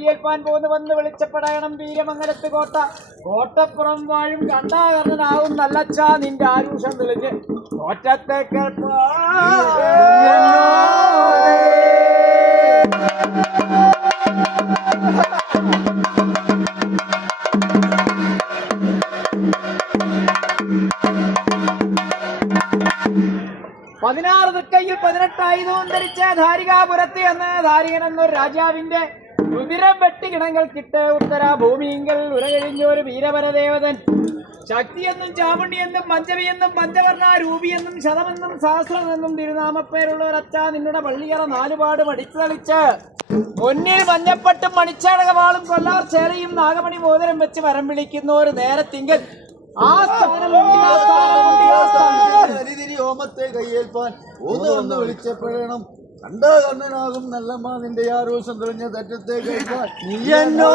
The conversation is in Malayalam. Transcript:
കയ്യേൽപ്പാൻ വന്ന് വിളിച്ചപ്പെടണം വീരമംഗലത്ത് കോട്ട കോട്ടപ്പുറം വാഴും കണ്ടാകർണനാവും നല്ലച്ചാ നിന്റെ ആരൂഷം തെളിഞ്ഞ് കോറ്റത്തെ കേൾപ്പാ 16 തൃക്കൈയിൽ 18 ആയുധവും ധരിച്ച ധാരികാപുരത്ത് എന്ന് ധാരികൻ എന്നൊരു രാജാവിന്റെ രുതിരം വെട്ടികിണങ്ങൾക്കിട്ട് ഉത്തരാഭൂമിയിങ്കൽ ഉരകഴിഞ്ഞൊരു വീരപരദേവതൻ ശക്തിയെന്നും ചാമുണ്ടിയെന്നും പഞ്ചമിയെന്നും പഞ്ചവർണ രൂപിയെന്നും ശതമെന്നും സഹസ്രമെന്നും തിരുനാമപ്പേരുള്ള ഒരച്ചാ നിന്നുടെ പള്ളിയറ നാലുപാട് മടിച്ചു തളിച്ച് മുന്നിൽ മഞ്ഞപ്പട്ടും മണിച്ചാടകവാളും കൊല്ലാർ ചേലയും നാഗമണി മോതിരം വെച്ച് വരം വിളിക്കുന്ന ഒരു നേരത്തിങ്കൽ ആ ഹോമത്തെ കയ്യേൽപ്പാൻ ഒന്ന് വിളിച്ചപ്പെടണം കണ്ടാകർണനാകും നല്ലമ്മ നിന്റെ ആരോഷം തെളിഞ്ഞ തെറ്റത്തെ കേൾപ്പാൻ നീ എന്നോ